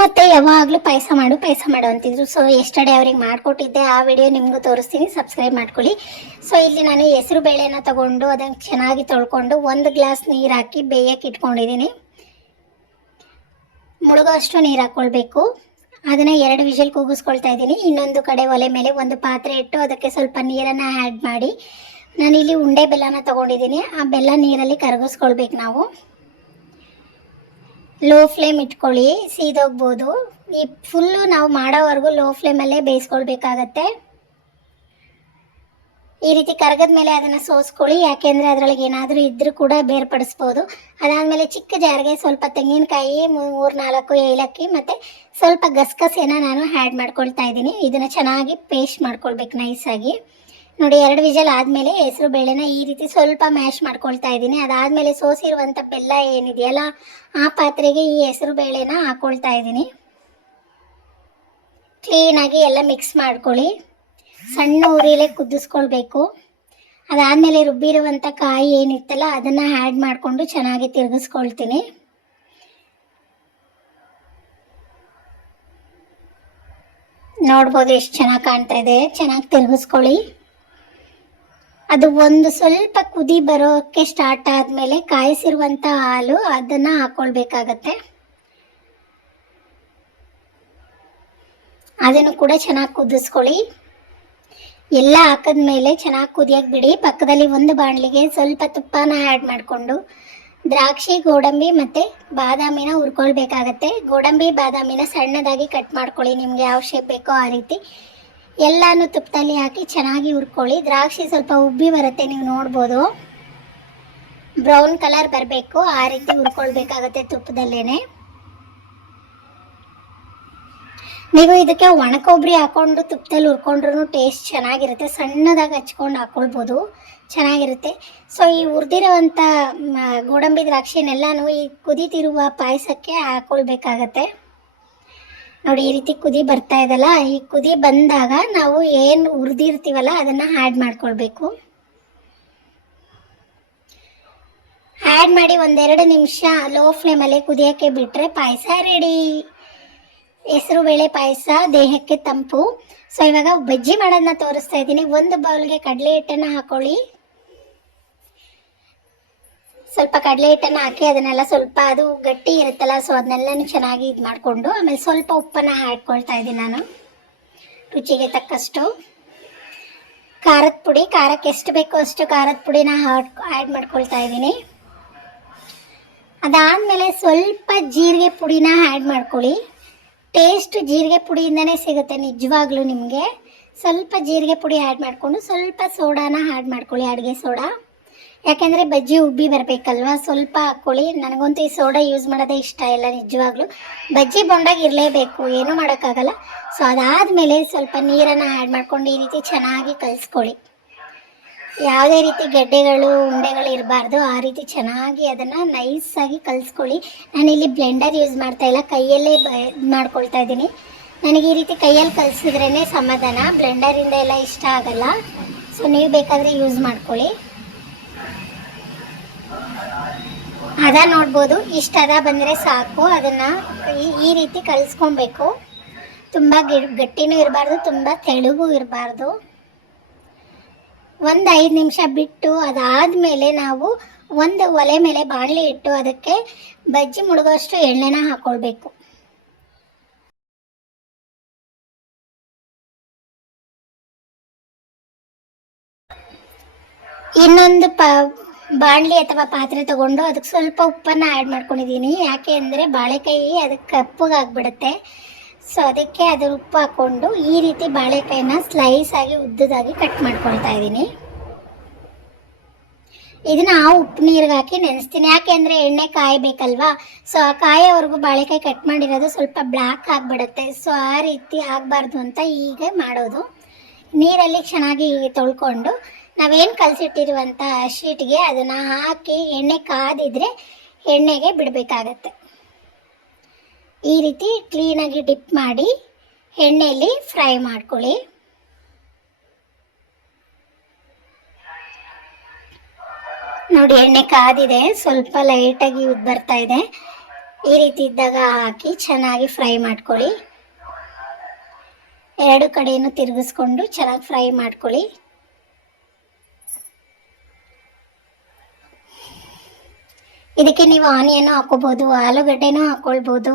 ನಮ್ಮತ್ತೆ ಯಾವಾಗಲೂ ಪಾಯಸ ಮಾಡು ಅಂತಿದ್ರು. ಸೊ ಎಸ್ಟರ್ಡೇ ಅವ್ರಿಗೆ ಮಾಡಿಕೊಟ್ಟಿದ್ದೆ, ಆ ವಿಡಿಯೋ ನಿಮಗೂ ತೋರಿಸ್ತೀನಿ, ಸಬ್ಸ್ಕ್ರೈಬ್ ಮಾಡ್ಕೊಳ್ಳಿ. ಸೊ ಇಲ್ಲಿ ನಾನು ಹೆಸರು ಬೇಳೆನ ತಗೊಂಡು ಅದನ್ನು ಚೆನ್ನಾಗಿ ತೊಳ್ಕೊಂಡು 1 ಗ್ಲಾಸ್ ನೀರು ಹಾಕಿ ಬೇಯಕ್ಕೆ ಇಟ್ಕೊಂಡಿದ್ದೀನಿ. ಮುಳುಗೋ ಅಷ್ಟು ನೀರು ಹಾಕ್ಕೊಳ್ಬೇಕು. ಅದನ್ನು 2 ವಿಷಲ್ ಕೂಗಿಸ್ಕೊಳ್ತಾ ಇದ್ದೀನಿ. ಇನ್ನೊಂದು ಕಡೆ ಒಲೆ ಮೇಲೆ ಒಂದು ಪಾತ್ರೆ ಇಟ್ಟು ಅದಕ್ಕೆ ಸ್ವಲ್ಪ ನೀರನ್ನು ಆ್ಯಡ್ ಮಾಡಿ ನಾನಿಲ್ಲಿ ಉಂಡೆ ಬೆಲ್ಲನ ತೊಗೊಂಡಿದ್ದೀನಿ. ಆ ಬೆಲ್ಲ ನೀರಲ್ಲಿ ಕರಗಿಸ್ಕೊಳ್ಬೇಕು. ನಾವು ಲೋ ಫ್ಲೇಮ್ ಇಟ್ಕೊಳ್ಳಿ, ಸೀದೋಗ್ಬೋದು. ಈ ಫುಲ್ಲು ನಾವು ಮಾಡೋವರೆಗೂ ಲೋ ಫ್ಲೇಮಲ್ಲೇ ಬೇಯಿಸ್ಕೊಳ್ಬೇಕಾಗತ್ತೆ. ಈ ರೀತಿ ಕರಗದ ಮೇಲೆ ಅದನ್ನು ಸೋಸ್ಕೊಳ್ಳಿ, ಯಾಕೆಂದರೆ ಅದರೊಳಗೆ ಏನಾದರೂ ಇದ್ದರೂ ಕೂಡ ಬೇರ್ಪಡಿಸ್ಬೋದು. ಅದಾದಮೇಲೆ ಚಿಕ್ಕ ಜಾರಿಗೆ ಸ್ವಲ್ಪ ತೆಂಗಿನಕಾಯಿ, 3-4 ಏಲಕ್ಕಿ ಮತ್ತು ಸ್ವಲ್ಪ ಗಸಗಸೆನ ನಾನು ಆ್ಯಡ್ ಮಾಡ್ಕೊಳ್ತಾ ಇದ್ದೀನಿ. ಇದನ್ನು ಚೆನ್ನಾಗಿ ಪೇಸ್ಟ್ ಮಾಡ್ಕೊಳ್ಬೇಕು ನೈಸಾಗಿ. ನೋಡಿ, 2 ವಿಷಲ್ ಆದಮೇಲೆ ಹೆಸರು ಬೇಳೆನ ಈ ರೀತಿ ಸ್ವಲ್ಪ ಮ್ಯಾಶ್ ಮಾಡ್ಕೊಳ್ತಾ ಇದ್ದೀನಿ. ಅದಾದಮೇಲೆ ಸೋಸಿರುವಂಥ ಬೆಲ್ಲ ಏನಿದೆಯಲ್ಲ, ಆ ಪಾತ್ರೆಗೆ ಈ ಹೆಸರು ಬೇಳೆನ ಹಾಕ್ಕೊಳ್ತಾ ಇದ್ದೀನಿ. ಕ್ಲೀನಾಗಿ ಎಲ್ಲ ಮಿಕ್ಸ್ ಮಾಡ್ಕೊಳ್ಳಿ. ಸಣ್ಣ ಉರಿಲೇ ಕುದಿಸ್ಕೊಳ್ಬೇಕು. ಅದಾದಮೇಲೆ ರುಬ್ಬಿರುವಂಥ ಕಾಯಿ ಏನಿತ್ತಲ್ಲ ಅದನ್ನು ಆ್ಯಡ್ ಮಾಡಿಕೊಂಡು ಚೆನ್ನಾಗಿ ತಿರುಗಿಸ್ಕೊಳ್ತೀನಿ. ನೋಡ್ಬೋದು ಎಷ್ಟು ಚೆನ್ನಾಗಿ ಕಾಣ್ತಾ ಇದೆ. ಚೆನ್ನಾಗಿ ತಿರುಗಿಸ್ಕೊಳ್ಳಿ. ಅದು ಒಂದು ಸ್ವಲ್ಪ ಕುದಿ ಬರೋಕ್ಕೆ ಸ್ಟಾರ್ಟ್ ಆದಮೇಲೆ ಕಾಯಿಸಿರುವಂಥ ಹಾಲು ಅದನ್ನು ಹಾಕ್ಕೊಳ್ಬೇಕಾಗತ್ತೆ. ಅದನ್ನು ಕೂಡ ಚೆನ್ನಾಗಿ ಕುದಿಸ್ಕೊಳ್ಳಿ. ಎಲ್ಲ ಹಾಕಿದ್ಮೇಲೆ ಚೆನ್ನಾಗಿ ಕುದಿಯೋಕೆ ಬಿಡಿ. ಪಕ್ಕದಲ್ಲಿ ಒಂದು ಬಾಣಲಿಗೆ ಸ್ವಲ್ಪ ತುಪ್ಪನ ಆ್ಯಡ್ ಮಾಡಿಕೊಂಡು ದ್ರಾಕ್ಷಿ, ಗೋಡಂಬಿ ಮತ್ತು ಬಾದಾಮಿನ ಹುರ್ಕೊಳ್ಬೇಕಾಗತ್ತೆ. ಗೋಡಂಬಿ, ಬಾದಾಮಿನ ಸಣ್ಣದಾಗಿ ಕಟ್ ಮಾಡ್ಕೊಳ್ಳಿ, ನಿಮಗೆ ಯಾವ ಶೇಪ್ ಬೇಕೋ ಆ ರೀತಿ. ಎಲ್ಲನೂ ತುಪ್ಪದಲ್ಲಿ ಹಾಕಿ ಚೆನ್ನಾಗಿ ಹುರ್ಕೊಳ್ಳಿ. ದ್ರಾಕ್ಷಿ ಸ್ವಲ್ಪ ಉಬ್ಬಿ ಬರುತ್ತೆ, ನೀವು ನೋಡ್ಬೋದು. ಬ್ರೌನ್ ಕಲರ್ ಬರಬೇಕು, ಆ ರೀತಿ ಹುರ್ಕೊಳ್ಬೇಕಾಗತ್ತೆ ತುಪ್ಪದಲ್ಲೇ. ನೀವು ಇದಕ್ಕೆ ಒಣಕೊಬ್ಬರಿ ಹಾಕ್ಕೊಂಡು ತುಪ್ಪದಲ್ಲಿ ಹುರ್ಕೊಂಡ್ರೂ ಟೇಸ್ಟ್ ಚೆನ್ನಾಗಿರುತ್ತೆ. ಸಣ್ಣದಾಗಿ ಹಚ್ಕೊಂಡು ಹಾಕ್ಕೊಳ್ಬೋದು, ಚೆನ್ನಾಗಿರುತ್ತೆ. ಸೊ ಈ ಹುರಿದಿರುವಂಥ ಗೋಡಂಬಿ ದ್ರಾಕ್ಷಿನೆಲ್ಲನೂ ಈ ಕುದೀತಿರುವ ಪಾಯಸಕ್ಕೆ ಹಾಕ್ಕೊಳ್ಬೇಕಾಗತ್ತೆ. ನೋಡಿ, ಈ ರೀತಿ ಕುದಿ ಬರ್ತಾ ಇದಲ್ಲ, ಈ ಕುದಿ ಬಂದಾಗ ನಾವು ಏನು ಹುರಿದಿರ್ತೀವಲ್ಲ ಅದನ್ನು ಆ್ಯಡ್ ಮಾಡ್ಕೊಳ್ಬೇಕು. ಆ್ಯಡ್ ಮಾಡಿ 1-2 ನಿಮಿಷ ಲೋ ಫ್ಲೇಮಲ್ಲಿ ಕುದಿಯೋಕ್ಕೆ ಬಿಟ್ಟರೆ ಪಾಯಸ ರೆಡಿ. ಹೆಸರು ಬೇಳೆ ಪಾಯಸ ದೇಹಕ್ಕೆ ತಂಪು. ಸೊ ಇವಾಗ ಬಜ್ಜಿ ಮಾಡೋದನ್ನ ತೋರಿಸ್ತಾ ಇದ್ದೀನಿ. ಒಂದು ಬೌಲ್ಗೆ ಕಡಲೆ ಹಿಟ್ಟನ್ನು ಹಾಕೊಳ್ಳಿ. ಸ್ವಲ್ಪ ಕಡಲೆ ಹಿಟ್ಟನ್ನು ಹಾಕಿ ಅದನ್ನೆಲ್ಲ ಸ್ವಲ್ಪ ಅದು ಗಟ್ಟಿ ಇರುತ್ತಲ್ಲ, ಸೊ ಅದನ್ನೆಲ್ಲನೂ ಚೆನ್ನಾಗಿ ಇದು ಮಾಡಿಕೊಂಡು ಆಮೇಲೆ ಸ್ವಲ್ಪ ಉಪ್ಪನ್ನು ಹಾಕ್ಕೊಳ್ತಾ ಇದ್ದೀನಿ ನಾನು, ರುಚಿಗೆ ತಕ್ಕಷ್ಟು. ಖಾರದ ಪುಡಿ, ಖಾರಕ್ಕೆ ಎಷ್ಟು ಬೇಕೋ ಅಷ್ಟು ಖಾರದ ಪುಡಿನ ಆ್ಯಡ್ ಮಾಡ್ಕೊಳ್ತಾ ಇದ್ದೀನಿ. ಅದಾದಮೇಲೆ ಸ್ವಲ್ಪ ಜೀರಿಗೆ ಪುಡಿನ ಆ್ಯಡ್ ಮಾಡ್ಕೊಳ್ಳಿ. ಟೇಸ್ಟ್ ಜೀರಿಗೆ ಪುಡಿಯಿಂದನೇ ಸಿಗುತ್ತೆ ನಿಜವಾಗ್ಲೂ ನಿಮಗೆ. ಸ್ವಲ್ಪ ಜೀರಿಗೆ ಪುಡಿ ಆ್ಯಡ್ ಮಾಡಿಕೊಂಡು ಸ್ವಲ್ಪ ಸೋಡಾನ ಆ್ಯಡ್ ಮಾಡ್ಕೊಳ್ಳಿ, ಅಡುಗೆ ಸೋಡಾ. ಯಾಕೆಂದರೆ ಬಜ್ಜಿ ಉಬ್ಬಿ ಬರಬೇಕಲ್ವ, ಸ್ವಲ್ಪ ಹಾಕ್ಕೊಳ್ಳಿ. ನನಗಂತೂ ಈ ಸೋಡಾ ಯೂಸ್ ಮಾಡೋದೇ ಇಷ್ಟ ಇಲ್ಲ ನಿಜವಾಗ್ಲೂ. ಬಜ್ಜಿ ಬೊಂಡಾಗ ಇರಲೇಬೇಕು, ಏನೂ ಮಾಡೋಕ್ಕಾಗಲ್ಲ. ಸೊ ಅದಾದಮೇಲೆ ಸ್ವಲ್ಪ ನೀರನ್ನು ಆ್ಯಡ್ ಮಾಡ್ಕೊಂಡು ಈ ರೀತಿ ಚೆನ್ನಾಗಿ ಕಲಿಸ್ಕೊಳ್ಳಿ. ಯಾವುದೇ ರೀತಿ ಗೆಡ್ಡೆಗಳು, ಉಂಡೆಗಳು ಇರಬಾರ್ದು, ಆ ರೀತಿ ಚೆನ್ನಾಗಿ ಅದನ್ನು ನೈಸಾಗಿ ಕಲಿಸ್ಕೊಳ್ಳಿ. ನಾನಿಲ್ಲಿ ಬ್ಲೆಂಡರ್ ಯೂಸ್ ಮಾಡ್ತಾಯಿಲ್ಲ, ಕೈಯಲ್ಲೇ ಮಾಡ್ಕೊಳ್ತಾ ಇದ್ದೀನಿ. ನನಗೆ ಈ ರೀತಿ ಕೈಯಲ್ಲಿ ಕಲಿಸಿದ್ರೇ ಸಮಾಧಾನ, ಬ್ಲೆಂಡರಿಂದ ಎಲ್ಲ ಇಷ್ಟ ಆಗಲ್ಲ. ಸೊ ನೀವು ಬೇಕಾದರೆ ಯೂಸ್ ಮಾಡ್ಕೊಳ್ಳಿ. ಅದ ನೋಡ್ಬೋದು, ಇಷ್ಟು ಅದ ಬಂದರೆ ಸಾಕು. ಅದನ್ನು ಈ ರೀತಿ ಕಲಿಸ್ಕೊಬೇಕು. ತುಂಬ ಗಟ್ಟಿನೂ ಇರಬಾರ್ದು, ತುಂಬ ತೆಳುಗೂ ಇರಬಾರ್ದು. 1-5 ನಿಮಿಷ ಬಿಟ್ಟು ಅದಾದಮೇಲೆ ನಾವು ಒಂದು ಒಲೆ ಮೇಲೆ ಬಾಣಲಿ ಇಟ್ಟು ಅದಕ್ಕೆ ಬಜ್ಜಿ ಮುಳುಗೋಷ್ಟು ಎಣ್ಣೆನ ಹಾಕ್ಕೊಳ್ಬೇಕು. ಇನ್ನೊಂದು ಬಾಣಲಿ ಅಥವಾ ಪಾತ್ರೆ ತಗೊಂಡು ಅದಕ್ಕೆ ಸ್ವಲ್ಪ ಉಪ್ಪನ್ನು ಆ್ಯಡ್ ಮಾಡ್ಕೊಂಡಿದ್ದೀನಿ. ಯಾಕೆ ಅಂದರೆ ಬಾಳೆಕಾಯಿ ಅದಕ್ಕೆ ಕಪ್ಪಗಾಗ್ಬಿಡುತ್ತೆ. ಸೊ ಅದಕ್ಕೆ ಅದ್ರ ಉಪ್ಪು ಹಾಕ್ಕೊಂಡು ಈ ರೀತಿ ಬಾಳೆಕಾಯಿನ ಸ್ಲೈಸ್ ಆಗಿ ಉದ್ದದಾಗಿ ಕಟ್ ಮಾಡ್ಕೊಳ್ತಾ ಇದ್ದೀನಿ. ಇದನ್ನು ಉಪ್ಪು ನೀರಿಗೆ ಹಾಕಿ ನೆನೆಸ್ತೀನಿ. ಯಾಕೆ ಅಂದರೆ ಎಣ್ಣೆ ಕಾಯಬೇಕಲ್ವಾ. ಸೊ ಆ ಕಾಯೋವರೆಗೂ ಬಾಳೆಕಾಯಿ ಕಟ್ ಮಾಡಿರೋದು ಸ್ವಲ್ಪ ಬ್ಲ್ಯಾಕ್ ಆಗಿಬಿಡುತ್ತೆ. ಸೊ ಆ ರೀತಿ ಆಗಬಾರ್ದು ಅಂತ ಹೀಗೆ ಮಾಡೋದು. ನೀರಲ್ಲಿ ಚೆನ್ನಾಗಿ ತೊಳ್ಕೊಂಡು ನಾವೇನು ಕಲಸಿಟ್ಟಿರುವಂಥ ಶೀಟ್ಗೆ ಅದನ್ನು ಹಾಕಿ ಎಣ್ಣೆ ಕಾದಿದ್ರೆ ಎಣ್ಣೆಗೆ ಬಿಡಬೇಕಾಗತ್ತೆ. ಈ ರೀತಿ ಕ್ಲೀನಾಗಿ ಡಿಪ್ ಮಾಡಿ ಎಣ್ಣೆಯಲ್ಲಿ ಫ್ರೈ ಮಾಡ್ಕೊಳ್ಳಿ. ನೋಡಿ, ಎಣ್ಣೆ ಕಾದಿದೆ, ಸ್ವಲ್ಪ ಲೈಟಾಗಿ ಉದ್ದು ಬರ್ತಾ ಇದೆ. ಈ ರೀತಿ ಇದ್ದಾಗ ಹಾಕಿ ಚೆನ್ನಾಗಿ ಫ್ರೈ ಮಾಡ್ಕೊಳ್ಳಿ. ಎರಡು ಕಡೆಯನ್ನು ತಿರುಗಿಸ್ಕೊಂಡು ಚೆನ್ನಾಗಿ ಫ್ರೈ ಮಾಡ್ಕೊಳ್ಳಿ. ಇದಕ್ಕೆ ನೀವು ಆನಿಯನ್ನು ಹಾಕೋಬಹುದು, ಆಲೂಗಡ್ಡೆನೂ ಹಾಕೊಳ್ಬೋದು.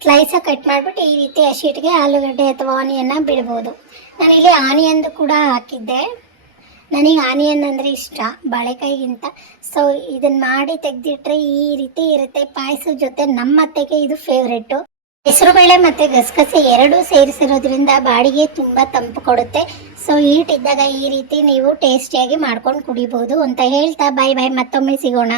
ಸ್ಲೈಸಾಗಿ ಕಟ್ ಮಾಡಿಬಿಟ್ಟು ಈ ರೀತಿ ಹಸಿಟ್ಟಿಗೆ ಆಲೂಗಡ್ಡೆ ಅಥವಾ ಆನಿಯನ್ನ ಬಿಡ್ಬೋದು. ನಾನಿಲ್ಲಿ ಆನಿಯನ್ದು ಕೂಡ ಹಾಕಿದ್ದೆ. ನನಗೆ ಆನಿಯನ್ ಅಂದರೆ ಇಷ್ಟ ಬಾಳೆಕಾಯಿಗಿಂತ. ಸೊ ಇದನ್ನು ಮಾಡಿ ತೆಗೆದಿಟ್ರೆ ಈ ರೀತಿ ಇರುತ್ತೆ. ಪಾಯಸದ ಜೊತೆ ನಮ್ಮ ಅತ್ತೆಗೆ ಇದು ಫೇವ್ರೆಟ್ಟು. ಹೆಸರುಬೇಳೆ ಮತ್ತು ಗಸಗಸೆ ಎರಡೂ ಸೇರಿಸಿರೋದ್ರಿಂದ ಬಾಡಿಗೆ ತುಂಬ ತಂಪು ಕೊಡುತ್ತೆ. ಸೊ ಹೀಟ್ ಇದ್ದಾಗ ಈ ರೀತಿ ನೀವು ಟೇಸ್ಟಿಯಾಗಿ ಮಾಡ್ಕೊಂಡು ಕುಡಿಬೋದು ಅಂತ ಹೇಳ್ತಾ ಬಾಯ್ ಬಾಯ್, ಮತ್ತೊಮ್ಮೆ ಸಿಗೋಣ.